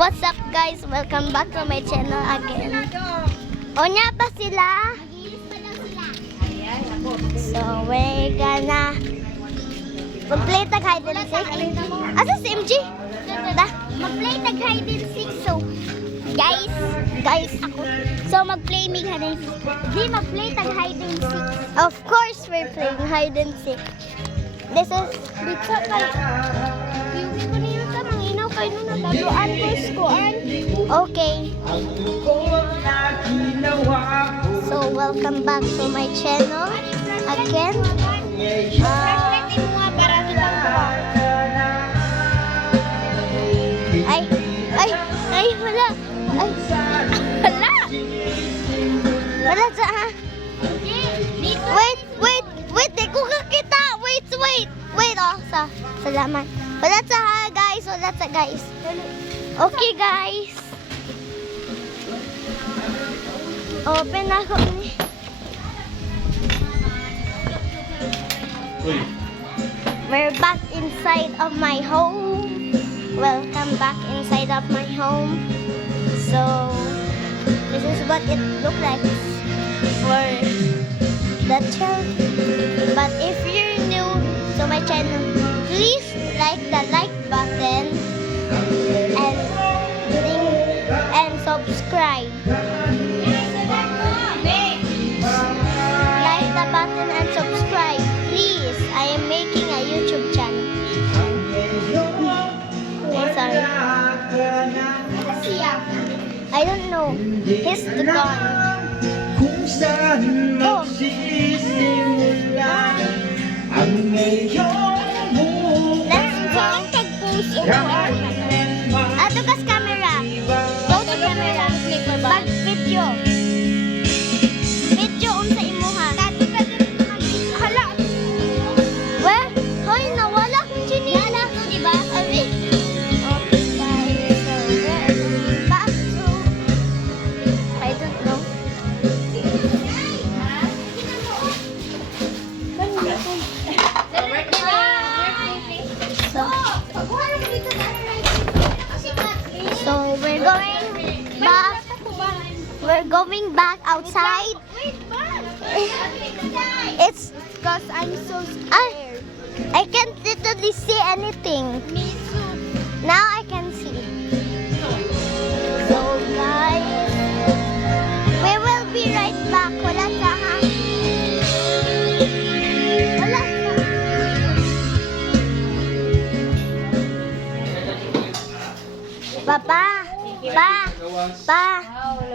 What's up guys? Welcome back to my channel again. O nya pa sila? So we're gonna mag-play tag hide and seek. Asa si MG? Mag-play tag hide and seek. So guys ako. So mag-play mig hide and seek. Di mag-play tag hide and seek. Of course we're playing hide and seek. This is dito kay Okay. So welcome back to my channel again. Wala. Wala sa ha. Wait, di ko kakita. Wait, oh, salamat. Wala sa ha, guys. Okay, guys. Open ako ni. We're back inside of my home. Welcome back inside of my home. So, this is what it looks like for the child. But if you're new to my channel, please like the like button and subscribe. Like the button and subscribe, please. I am making a YouTube channel. Okay, sorry. I don't know. He's gone. Oh. Let's go. Ato kas camera. Go to camera. Bag video. Video unsa imuha. Hala. Well, hoy nawala kung chinila to, di ba? Okay, guys. So, we're back to I don't know. So we're going back outside. It's because I'm so scared. I can't literally see anything. Me too. Now I can see. So guys, we will be right back. Wala sa ha? Wala sa.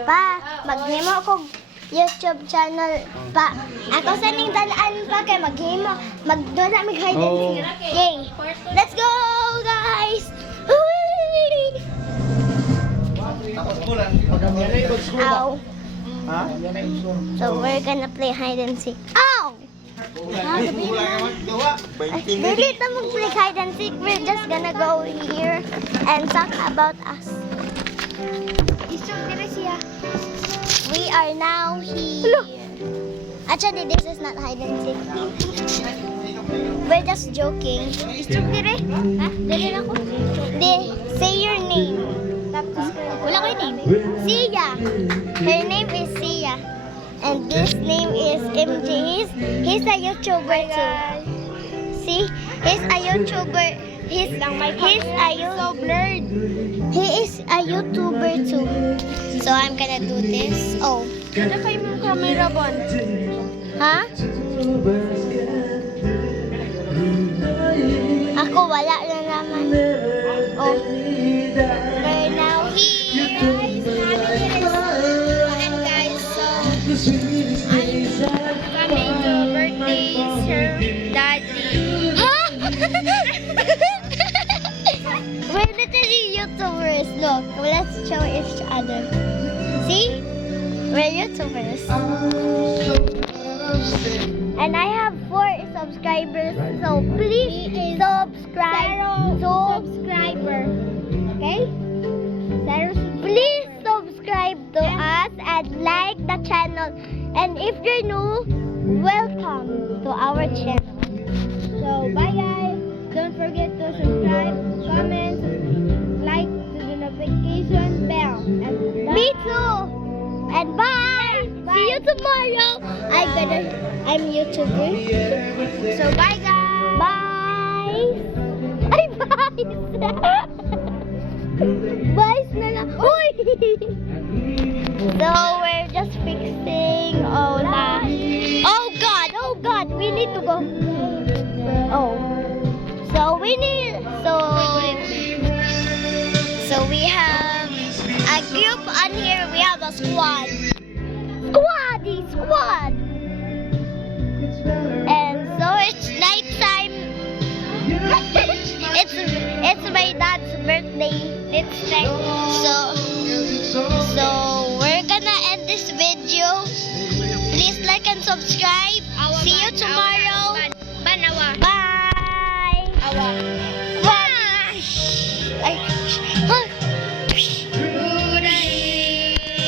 Pa, maghimo ko YouTube channel pa. Ako sa ning dalaan pa kay maghimo. Magdala mig hide and seek. Yay. Let's go, guys. Ow. So we're gonna play hide and seek. Ow! Dili ta mag-play hide and seek. We're just gonna go here and talk about us. We are now here. Actually, this is not hide and seek. We're just joking. Ha? Say your name. Wala ko yung name. Sia. Her name is Sia. And this name is MJ. He's a YouTuber too. See? He's a YouTuber. He's so blurred. He is a YouTuber too. So I'm gonna do this. Oh. Ano kayo mong camera bon? Ha? Ako wala na naman. Oh. We're now here. And guys, so I'm coming to birthdays her daddy. Huh? We're literally YouTubers. Look, let's show each other. See? We're YouTubers. And I have 4 subscribers. So please subscribe. Okay? Please subscribe to us and like the channel. And if you're new, welcome to our channel. So bye guys. Don't forget to subscribe, comment, like to the notification. and bye. See you tomorrow. I'm YouTuber. So bye guys. Bye. Ay, bye. Bye na lang. Uy. So we're just fixing all the. Oh God, we need to go. Oh. So we need. So we have a group on here. We have a squad. Squad. And so it's nighttime. it's my dad's birthday. So we're gonna end this video. Please like and subscribe. See you tomorrow. Bye. Bye.